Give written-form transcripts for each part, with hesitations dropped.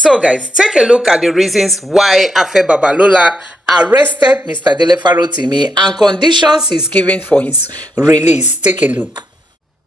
So guys, take a look at the reasons why Afe Babalola arrested Mr. Dele Farotimi and conditions he's given for his release. Take a look.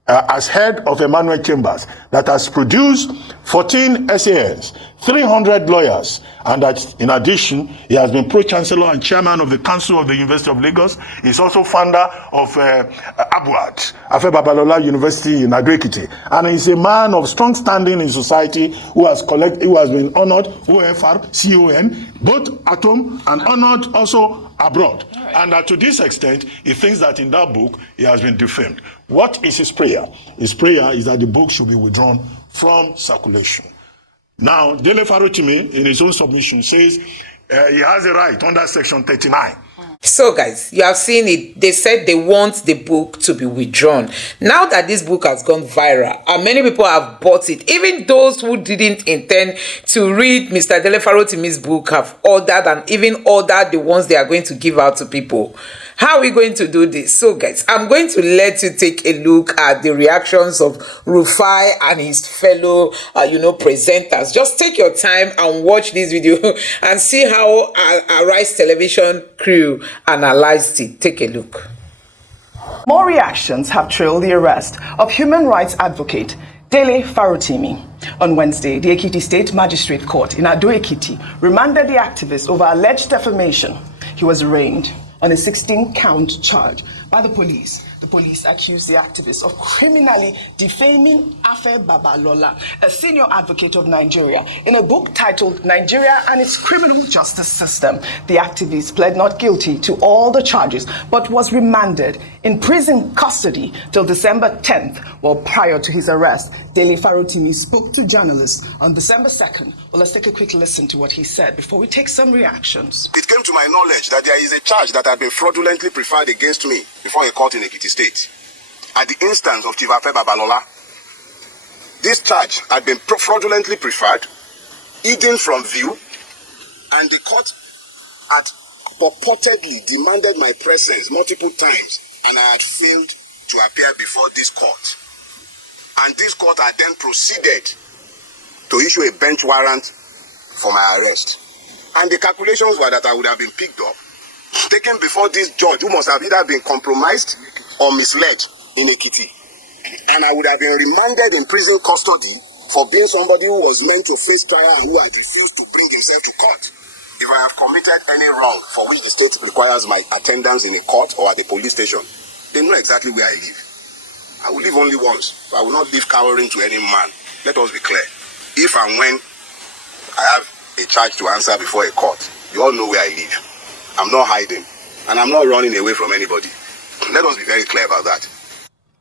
As head of Emmanuel Chambers that has produced 14 SANs, 300 lawyers, and that in addition, he has been pro-chancellor and chairman of the Council of the University of Lagos. He's also founder of ABUAD, Afe Babalola University in Ado-Ekiti. And he's a man of strong standing in society who has been honored, OFR, CON, both at home and honored also abroad. Right. And that to this extent, he thinks that in that book, he has been defamed. What is his prayer? His prayer is that the book should be withdrawn from circulation. Now, Dele Farotimi, in his own submission, says he has a right under Section 39. So guys, you have seen it. They said they want the book to be withdrawn. Now that this book has gone viral and many people have bought it, even those who didn't intend to read Mr. Dele Farotimi's book have ordered and even ordered the ones they are going to give out to people. How are we going to do this? So guys, I'm going to let you take a look at the reactions of Rufai and his fellow presenters. Just take your time and watch this video and see how Arise Television crew analyzed it. Take a look. More reactions have trailed the arrest of human rights advocate Dele Farotimi. On Wednesday, the Ekiti State Magistrate Court in Ado-Ekiti remanded the activist over alleged defamation. He was arraigned on a 16-count charge by the police. The police accused the activist of criminally defaming Afe Babalola, a senior advocate of Nigeria, in a book titled Nigeria and its Criminal Justice System. The activist pled not guilty to all the charges, but was remanded in prison custody till December 10th. Well, prior to his arrest, Dele Farotimi spoke to journalists on December 2nd. Well, let's take a quick listen to what he said before we take some reactions. It came to my knowledge that there is a charge that had been fraudulently preferred against me before a court in Ekiti State. At the instance of Chief Afe Babalola, this charge had been fraudulently preferred, hidden from view, and the court had purportedly demanded my presence multiple times, and I had failed to appear before this court. And this court had then proceeded to issue a bench warrant for my arrest. And the calculations were that I would have been picked up, taken before this judge who must have either been compromised or misled in Ekiti. And I would have been remanded in prison custody for being somebody who was meant to face trial and who had refused to bring himself to court. If I have committed any wrong for which the state requires my attendance in a court or at a police station, they know exactly where I live. I will live only once, so I will not live cowering to any man. Let us be clear. If and when I have a charge to answer before a court, you all know where I live. I'm not hiding, and I'm not running away from anybody. Let us be very clear about that.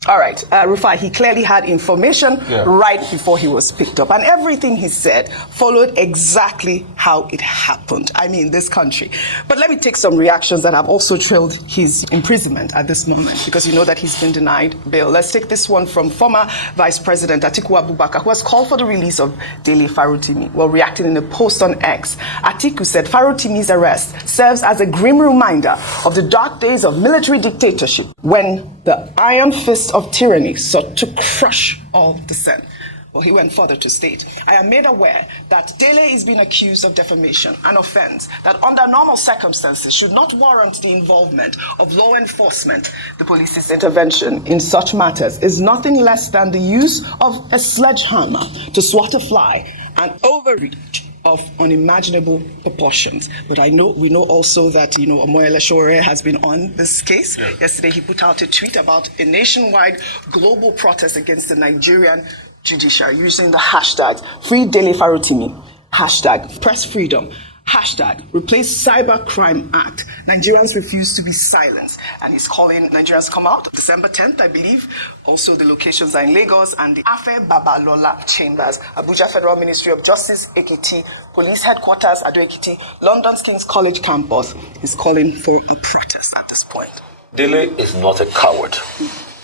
All right, Rufai, he clearly had information right before he was picked up, and everything he said followed exactly how it happened. I mean, this country. But let me take some reactions that have also trailed his imprisonment at this moment, because you know that he's been denied bail. Let's take this one from former Vice President Atiku Abubakar, who has called for the release of Dele Farotimi. While reacting in a post on X, Atiku said Farotimi's arrest serves as a grim reminder of the dark days of military dictatorship, when the iron fist of tyranny sought to crush all dissent. Well, he went further to state, I am made aware that Dele is being accused of defamation, an offense that under normal circumstances should not warrant the involvement of law enforcement. The police's intervention in such matters is nothing less than the use of a sledgehammer to swat a fly, an overreach of unimaginable proportions. But we know also that, Omoyele Sowore has been on this case. Yeah. Yesterday, he put out a tweet about a nationwide global protest against the Nigerian judiciary using the hashtags Free Dele Farotimi, hashtag Press Freedom, hashtag Replace Cybercrime Act. Nigerians refuse to be silenced. And he's calling Nigerians to come out December 10th, I believe. Also, the locations are in Lagos and the Afe Babalola Chambers, Abuja Federal Ministry of Justice, Ekiti, Police Headquarters, Ado-Ekiti, London's King's College campus. He's calling for a protest at this point. Dele is not a coward.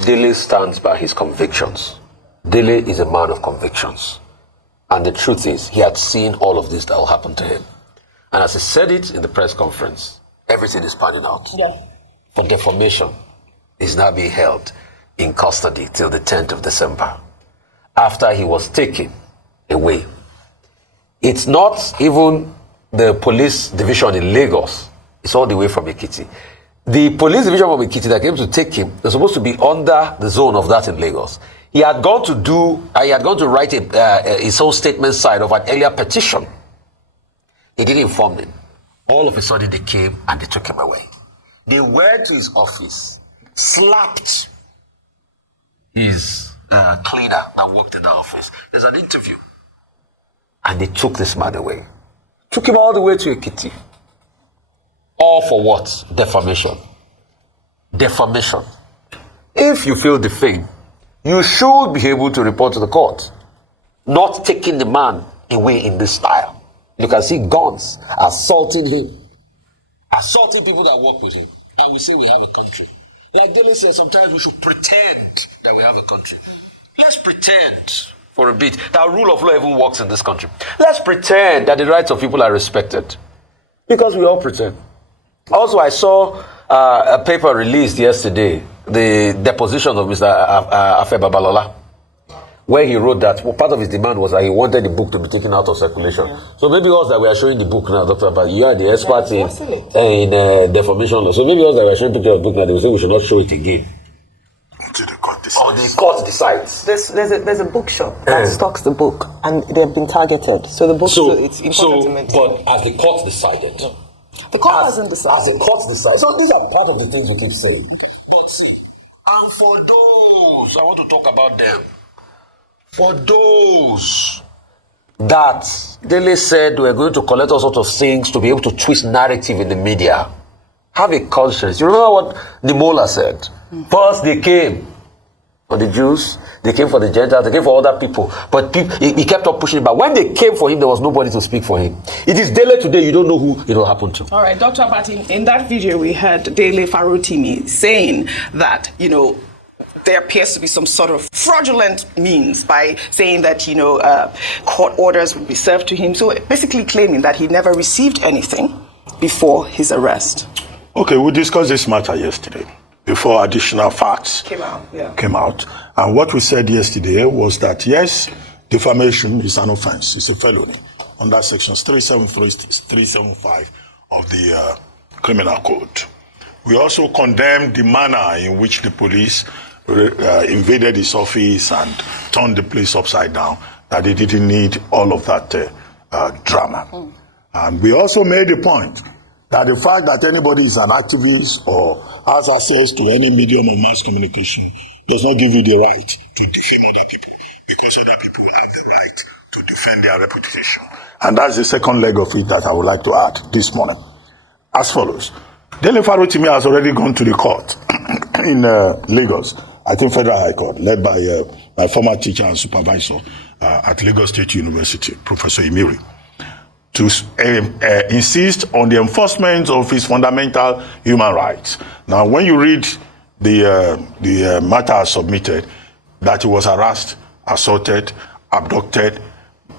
Dele stands by his convictions. Dele is a man of convictions. And the truth is, he had seen all of this that will happen to him. And as he said it in the press conference, everything is panning out. Yeah. For defamation, he's now being held in custody till the 10th of December. After he was taken away It's not even the police division in Lagos. It's all the way from Ekiti. The police division from Ekiti that came to take him was supposed to be under the zone of that in Lagos. He had gone to write his own statement side of an earlier petition. He didn't inform him. All of a sudden they came and they took him away. They went to his office, slapped his cleaner that worked in the office. There's an interview. And they took this man away. Took him all the way to Ekiti. All for what? Defamation. Defamation. If you feel defamed, you should be able to report to the court. Not taking the man away in this style. You can see guns assaulting him. Assaulting people that work with him. And we say we have a country. Like Dele said, sometimes we should pretend that we have a country. Let's pretend for a bit that rule of law even works in this country. Let's pretend that the rights of people are respected. Because we all pretend. Also, I saw a paper released yesterday, the deposition of Mr. Afe Babalola, where he wrote that part of his demand was that he wanted the book to be taken out of circulation. Yeah. So maybe us that we are showing the book now, Dr. Abba, you are the expert in defamation law. So maybe us that we are showing picture of the book now, they will say we should not show it again. Until the court decides. Or the court decides. There's a bookshop that stocks the book, and they've been targeted. So the book, it's important to maintain. But as the court decided, The court hasn't decided. as the court decided, so these are part of the things we keep saying. But see, and for those, I want to talk about them. For those that Dele said we're going to collect all sorts of things to be able to twist narrative in the media, have a conscience. You remember what the Mola said? First they came for the Jews, they came for the Gentiles, they came for other people. But he kept on pushing it back. When they came for him, there was nobody to speak for him. It is Dele today, you don't know who it will happen to. All right, Dr. Abati, in that video we heard Dele Farotimi saying that, there appears to be some sort of fraudulent means by saying that, court orders would be served to him. So basically claiming that he never received anything before his arrest. Okay, we discussed this matter yesterday before additional facts Came out. And what we said yesterday was that, yes, defamation is an offense. It's a felony under sections 373, 375 of the Criminal Code. We also condemned the manner in which the police invaded his office and turned the place upside down, that they didn't need all of that drama. And we also made the point that the fact that anybody is an activist or has access to any medium of mass communication does not give you the right to defame other people, because other people have the right to defend their reputation. And that's the second leg of it that I would like to add this morning. As follows. Dele Farotimi has already gone to the court in Lagos, I think Federal High Court, led by my former teacher and supervisor at Lagos State University, Professor Imiri, to insist on the enforcement of his fundamental human rights. Now, when you read the matter submitted, that he was harassed, assaulted, abducted,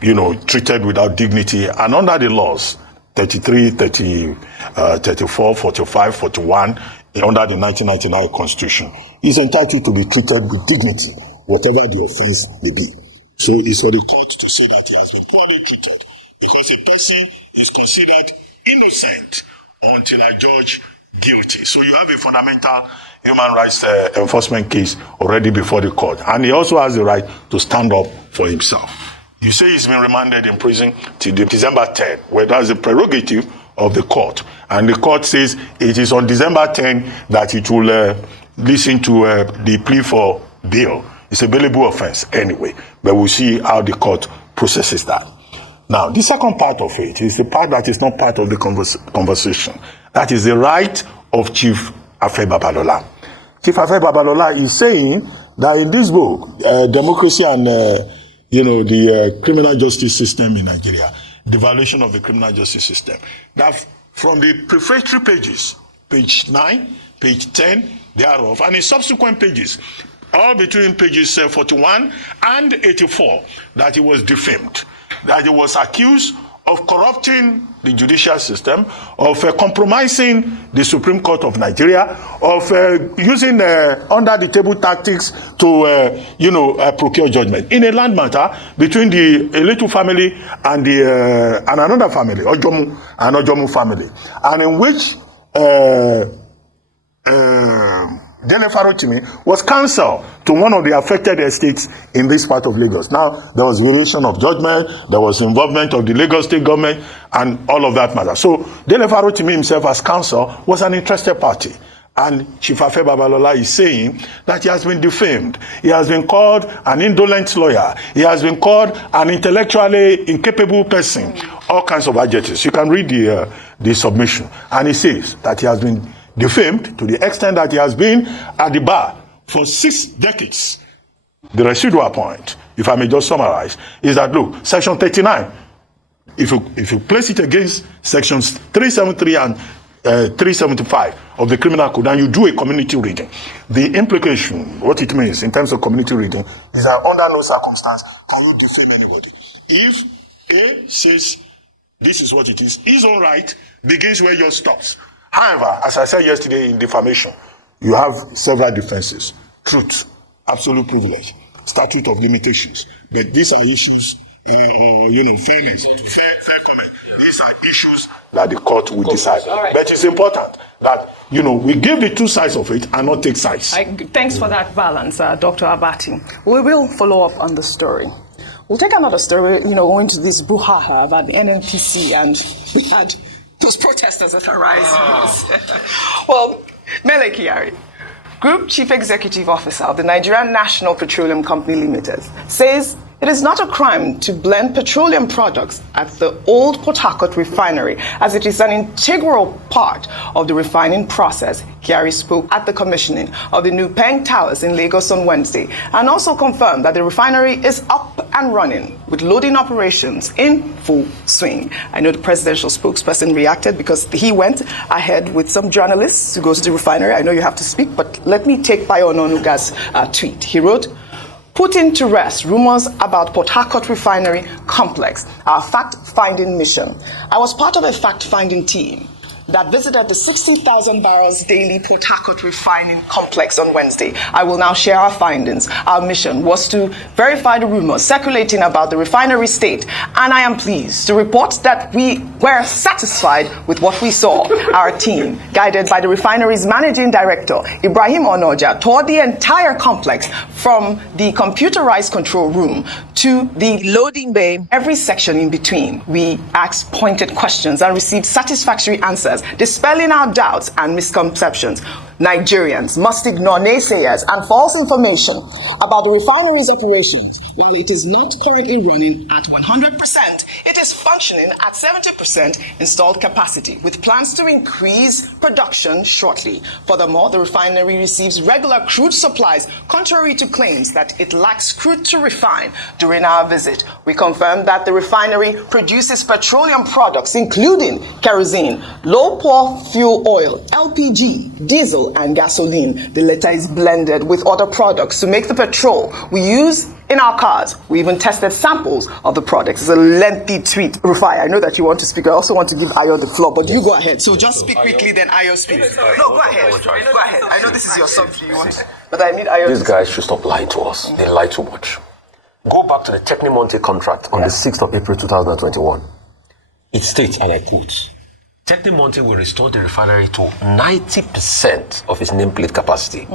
treated without dignity, and under the laws, 33, 34, 45, 41, under the 1999 Constitution, he's entitled to be treated with dignity, whatever the offense may be. So it's for the court to say that he has been poorly treated, because a person is considered innocent until I judge guilty. So you have a fundamental human rights enforcement case already before the court. And he also has the right to stand up for himself. You say he's been remanded in prison till December 10, where that's the prerogative of the court. And the court says it is on December 10 that it will listen to the plea for bail. It's a bailable offense anyway, but we'll see how the court processes that. Now, the second part of it is the part that is not part of the conversation. That is the right of Chief Afe Babalola. Chief Afe Babalola is saying that in this book, Democracy and the criminal justice system in Nigeria, the violation of the criminal justice system, that from the prefatory pages, page 9, page 10 thereof, and in subsequent pages, all between pages 41 and 84, that he was defamed, that he was accused of corrupting the judicial system, of compromising the Supreme Court of Nigeria, of using under-the-table tactics to, procure judgment in a land matter between the Eletu family and and another family, Ojomu family, and in which Dele Farotimi was counsel to one of the affected estates in this part of Lagos. Now, there was variation of judgment, there was involvement of the Lagos state government, and all of that matter. So, Dele Farotimi himself as counsel was an interested party. And Chief Afe Babalola is saying that he has been defamed. He has been called an indolent lawyer. He has been called an intellectually incapable person. All kinds of adjectives. You can read the submission. And he says that he has been defamed to the extent that he has been at the bar for 6 decades. The residual point, if I may just summarize, is that look, Section 39, if you place it against Sections 373 and 375 of the Criminal Code, and you do a community reading, the implication, what it means in terms of community reading, is that under no circumstance can you defame anybody. If A says this is what it is, his own right begins where yours stops. However, as I said yesterday in defamation, you have several defenses: truth, absolute privilege, statute of limitations. But these are issues, fairness, fair comment. These are issues that the court will decide. Right. But it's important that, we give the two sides of it and not take sides. Thanks for that balance, Dr. Abati. We will follow up on the story. We'll take another story, going to this brouhaha about the NNPC, and we had those protesters that arise. Well, Mele Kyari, Group Chief Executive Officer of the Nigerian National Petroleum Company Limited, says it is not a crime to blend petroleum products at the old Port Harcourt refinery, as it is an integral part of the refining process. Kyari spoke at the commissioning of the new Peng Towers in Lagos on Wednesday, and also confirmed that the refinery is up and running with loading operations in full swing. I know the presidential spokesperson reacted because he went ahead with some journalists to go to the refinery. I know you have to speak, but let me take Bayo Ononuga's tweet. He wrote, "Putting to rest rumors about Port Harcourt Refinery Complex, our fact-finding mission. I was part of a fact-finding team that visited the 60,000 barrels daily Port Harcourt refining complex on Wednesday. I will now share our findings. Our mission was to verify the rumors circulating about the refinery state, and I am pleased to report that we were satisfied with what we saw. Our team, guided by the refinery's managing director, Ibrahim Onoja, toured the entire complex from the computerized control room to the loading bay, every section in between. We asked pointed questions and received satisfactory answers, dispelling our doubts and misconceptions. Nigerians must ignore naysayers and false information about the refinery's operations. While it is not currently running at 100%, it is functioning at 70% installed capacity, with plans to increase production shortly. Furthermore, the refinery receives regular crude supplies, contrary to claims that it lacks crude to refine. During our visit, we confirmed that the refinery produces petroleum products, including kerosene, low-pour fuel oil, LPG, diesel, and gasoline. The latter is blended with other products to make the petrol we use in our cars. We even tested samples of the products. It's a lengthy tweet. Rufai, I know that you want to speak. I also want to give Ayo the floor, but you go ahead. So just speak quickly, then Ayo speaks. No, go ahead. Go ahead. I know this is your subject. You want, but I need Ayo. These guys should stop lying to us. They lie too much. Go back to the Technimonte contract on the 6th of April 2021. It states, and I quote, Technimonte will restore the refinery to 90% of its nameplate capacity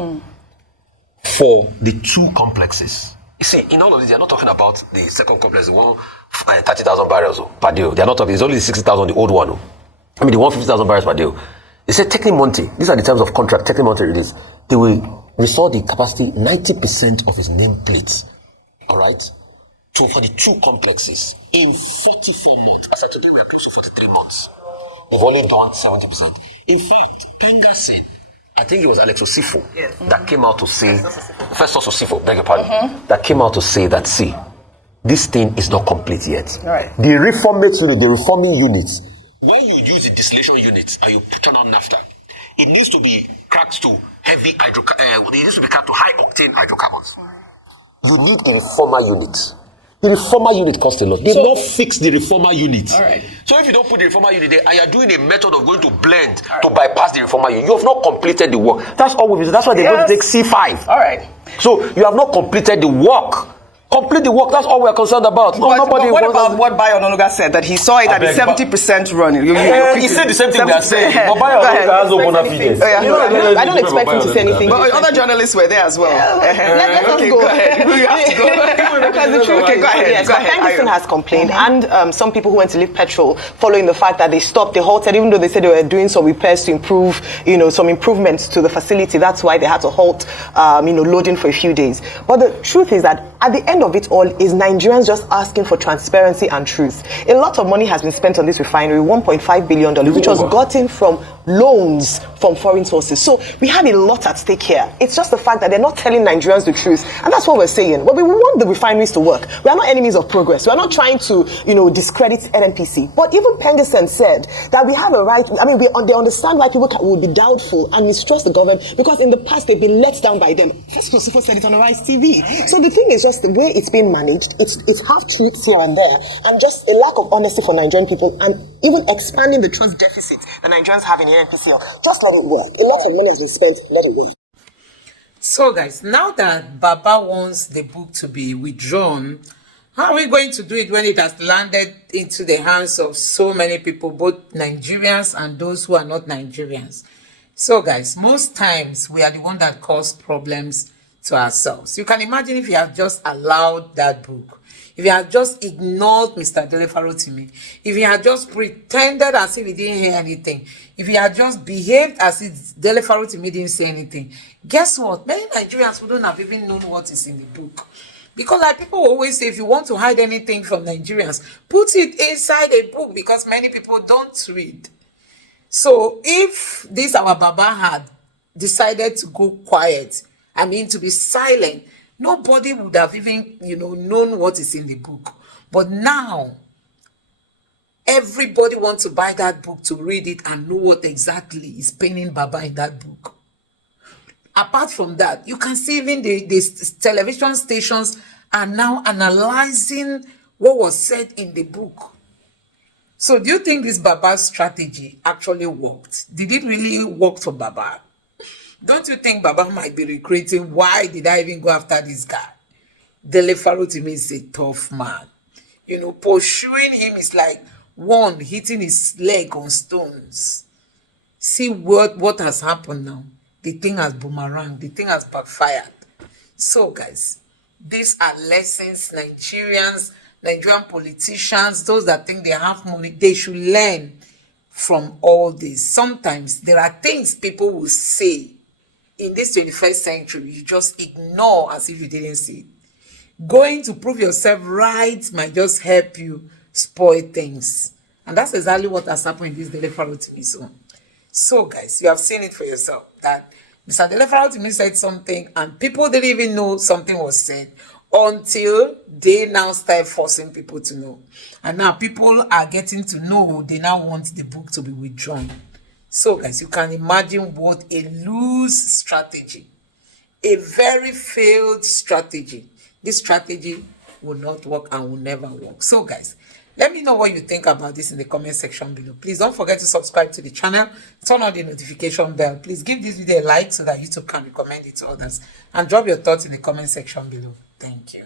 for the two complexes. You see, in all of this, they're not talking about the second complex, the one 30,000 barrels per day. They're not talking, it's only 60,000, the old one. I mean, the 150,000 barrels per day. They say Technimonte, these are the terms of contract, Technimonte release. They will restore the capacity 90% of its nameplates. All right? So for the two complexes in 44 months. As of today, we are close to 43 months. We've only done 70%. In fact, Penga said, I think it was Alex Osifo that came out to say, Festus Osifo, beg your pardon, that came out to say that, see, this thing is not complete yet. Right. The reforming units, when you use the distillation units and you turn on naphtha, it needs to be cracked to heavy it needs to be cracked to high octane hydrocarbons. You need a reformer unit. The reformer unit cost a lot. They've not fixed the reformer unit. All right. So if you don't put the reformer unit there, and you're doing a method of going to blend to bypass the reformer unit, you have not completed the work. That's all we've. That's why they're going to take C5. All right. So you have not completed the work. Complete the work. That's all we're concerned about. But what about what Bayo Ononuga said, that he saw it at the 70% running? He said the same thing they are saying. But Bayo Ononuga has no bona fides. I don't expect him to say anything. But other journalists were there as well. Let us Okay, go. go ahead. We have to go. Because the truth Okay, go ahead. Yes, Go but ahead. Ferguson has complained, and some people who went to leave petrol following the fact that they stopped, they halted, even though they said they were doing some repairs to improve, some improvements to the facility. That's why they had to halt, loading for a few days. But the truth is that at the end of it all is Nigerians just asking for transparency and truth. A lot of money has been spent on this refinery, $1.5 billion, which was gotten from loans from foreign sources. So we have a lot at stake here. It's just the fact that they're not telling Nigerians the truth. And that's what we're saying. Well, we want the refineries to work. We are not enemies of progress. We are not trying to, discredit NNPC. But even Pengerson said that we have a right, they understand why people will be doubtful and mistrust the government, because in the past they've been let down by them. First Joseph said it on Arise TV. So the thing is just the way it's being managed, it's half truths here and there, and just a lack of honesty for Nigerian people, and even expanding the trust deficit that Nigerians have in NPCL. Just let it work. A lot of money has been spent. Let it work. So, guys, now that Baba wants the book to be withdrawn, how are we going to do it when it has landed into the hands of so many people, both Nigerians and those who are not Nigerians? So, guys, most times we are the one that cause problems to ourselves. You can imagine if you have just allowed that book, if you had just ignored Mr. Dele Farotimi, if you had just pretended as if he didn't hear anything, if you had just behaved as if Dele Farotimi didn't say anything, guess what? Many Nigerians wouldn't have even known what is in the book. Because like people always say, if you want to hide anything from Nigerians, put it inside a book, because many people don't read. So if this our Baba had decided to go quiet, to be silent, nobody would have even, known what is in the book. But now, everybody wants to buy that book to read it and know what exactly is paining Baba in that book. Apart from that, you can see even the television stations are now analyzing what was said in the book. So do you think this Baba's strategy actually worked? Did it really work for Baba? Don't you think Baba might be regretting, why did I even go after this guy? Dele Farotimi is a tough man. Pursuing him is like one hitting his leg on stones. See what has happened now. The thing has boomerang. The thing has backfired. So, guys, these are lessons Nigerian politicians, those that think they have money, they should learn from all this. Sometimes there are things people will say in this 21st century, you just ignore as if you didn't see it. Going to prove yourself right might just help you spoil things. And that's exactly what has happened in this Dele Farotimi zone. So, guys, you have seen it for yourself that Mr. Dele Farotimi said something and people didn't even know something was said until they now start forcing people to know. And now people are getting to know, they now want the book to be withdrawn. So, guys, you can imagine what a loose strategy, a very failed strategy. This strategy will not work and will never work. So, guys, let me know what you think about this in the comment section below. Please don't forget to subscribe to the channel, turn on the notification bell. Please give this video a like so that YouTube can recommend it to others. And drop your thoughts in the comment section below. Thank you.